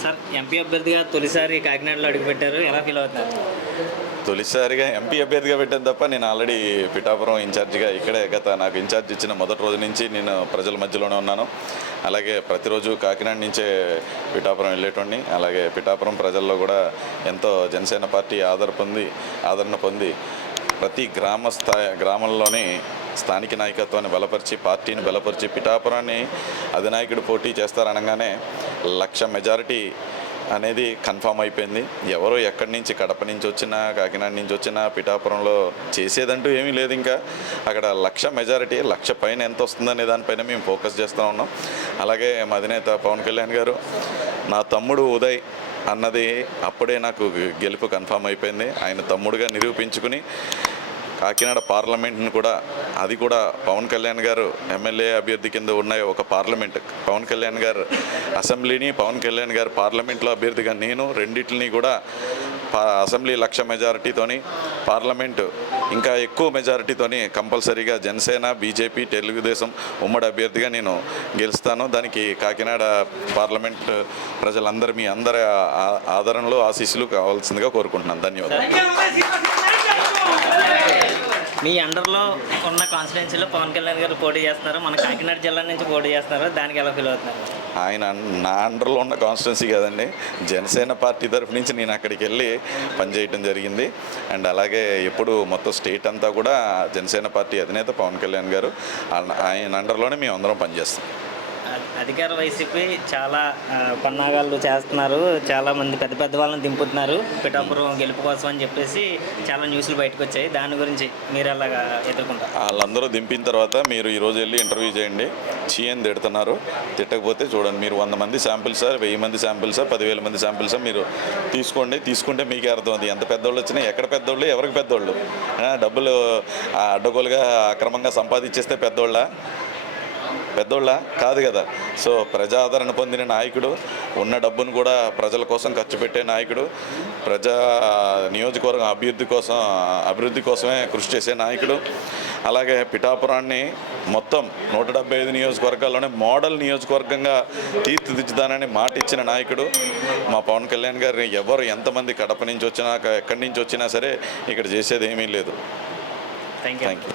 Sir MP అభ్యర్థిగా తొలిసారి కాకినాడలో అడుగుపెట్టారు. ఎలా ఫీల్ అవుతున్నారు? తొలిసారిగా ఎంపీ అభ్యర్థిగా పెట్టాను తప్ప నేను ఆల్రెడీ పిఠాపురం ఇన్ఛార్జిగా ఇక్కడే నాకు ఇన్ఛార్జ్ ఇచ్చిన మొదటి రోజు నుంచి నేను ప్రజల మధ్యలోనే ఉన్నాను. అలాగే ప్రతిరోజు కాకినాడ నుంచే పిఠాపురం వెళ్ళేటోడిని. అలాగే పిఠాపురం ప్రజల్లో కూడా ఎంతో జనసేన పార్టీ ఆదరణ పొంది ప్రతి గ్రామంలోని స్థానిక నాయకత్వాన్ని బలపరిచి పార్టీని బలపరిచి పిఠాపురాన్ని అధినాయకుడు పోటీ చేస్తారనగానే 1,00,000 మెజారిటీ అనేది కన్ఫామ్ అయిపోయింది. ఎవరో ఎక్కడి నుంచి కడప నుంచి వచ్చినా కాకినాడ నుంచి వచ్చినా పిఠాపురంలో చేసేదంటూ ఏమీ లేదు. ఇంకా అక్కడ 1,00,000 మెజారిటీ 1,00,000 పైన ఎంత వస్తుందనే దానిపైన మేము ఫోకస్ చేస్తూ ఉన్నాం. అలాగే మా అధినేత పవన్ కళ్యాణ్ గారు నా తమ్ముడు ఉదయ్ అన్నది అప్పుడే నాకు గెలుపు కన్ఫామ్ అయిపోయింది. ఆయన తమ్ముడుగా నిరూపించుకుని కాకినాడ పార్లమెంట్ను కూడా అది కూడా పవన్ కళ్యాణ్ గారు ఎమ్మెల్యే అభ్యర్థి కింద ఉన్న ఒక పార్లమెంట్, పవన్ కళ్యాణ్ గారు అసెంబ్లీని పవన్ కళ్యాణ్ గారు పార్లమెంట్లో అభ్యర్థిగా నేను రెండింటిని కూడా అసెంబ్లీ 1,00,000 మెజారిటీతోని పార్లమెంటు ఇంకా ఎక్కువ మెజారిటీతోని కంపల్సరీగా జనసేన బీజేపీ తెలుగుదేశం ఉమ్మడి అభ్యర్థిగా నేను గెలుస్తాను. దానికి కాకినాడ పార్లమెంట్ ప్రజలందరూ మీ అందరి ఆదరణలో ఆశీస్సులు కావాల్సిందిగా కోరుకుంటున్నాను. ధన్యవాదాలు. మీ అండర్లో ఉన్న కాన్స్టిట్యున్సీలో పవన్ కళ్యాణ్ గారు పోటీ చేస్తున్నారు. మన కాకినాడ జిల్లా నుంచి పోటీ చేస్తున్నారు. దానికి ఎలా ఫీల్ అవుతున్నారు? ఆయన నా అండర్లో ఉన్న కాన్స్టిట్యున్సీ కదండి, జనసేన పార్టీ తరఫు నుంచి నేను అక్కడికి వెళ్ళి పనిచేయటం జరిగింది. అండ్ అలాగే ఎప్పుడు మొత్తం స్టేట్ అంతా కూడా జనసేన పార్టీ అధినేత పవన్ కళ్యాణ్ గారు ఆయన అండర్లోనే మేము అందరం పనిచేస్తాం. అధికార వైసీపీ చాలా పన్నాగాలు చేస్తున్నారు. చాలామంది పెద్ద వాళ్ళని దింపుతున్నారు పిఠాపురం గెలుపు కోసం అని చెప్పేసి చాలా న్యూస్లు బయటకు వచ్చాయి. దాని గురించి మీరు అలాగా ఎదుర్కొంటారు? వాళ్ళందరూ దింపిన తర్వాత మీరు ఈరోజు వెళ్ళి ఇంటర్వ్యూ చేయండి. చీఎన్ తిడుతున్నారు, తిట్టకపోతే చూడండి. మీరు 100 మంది శాంపిల్సా, 1000 మంది శాంపిల్సా, 10,000 మంది శాంపిల్సా మీరు తీసుకుంటే మీకే అర్థమవుతుంది ఎంత పెద్దోళ్ళు వచ్చినా, ఎక్కడ పెద్దోళ్ళు, ఎవరికి పెద్దోళ్ళు. డబ్బులు అడ్డగోలుగా అక్రమంగా సంపాదించేస్తే పెద్దోళ్ళ కాదు కదా. సో ప్రజాదరణ పొందిన నాయకుడు, ఉన్న డబ్బును కూడా ప్రజల కోసం ఖర్చు పెట్టే నాయకుడు, నియోజకవర్గం అభివృద్ధి కోసమే కృషి చేసే నాయకుడు. అలాగే పిఠాపురాన్ని మొత్తం 175 నియోజకవర్గాల్లోనే మోడల్ నియోజకవర్గంగా తీర్చిదిద్దుతానని మాట ఇచ్చిన నాయకుడు మా పవన్ కళ్యాణ్ గారిని. ఎవరు ఎంతమంది కడప నుంచి వచ్చినా ఎక్కడి నుంచి వచ్చినా సరే ఇక్కడ చేసేది ఏమీ లేదు. Thank you.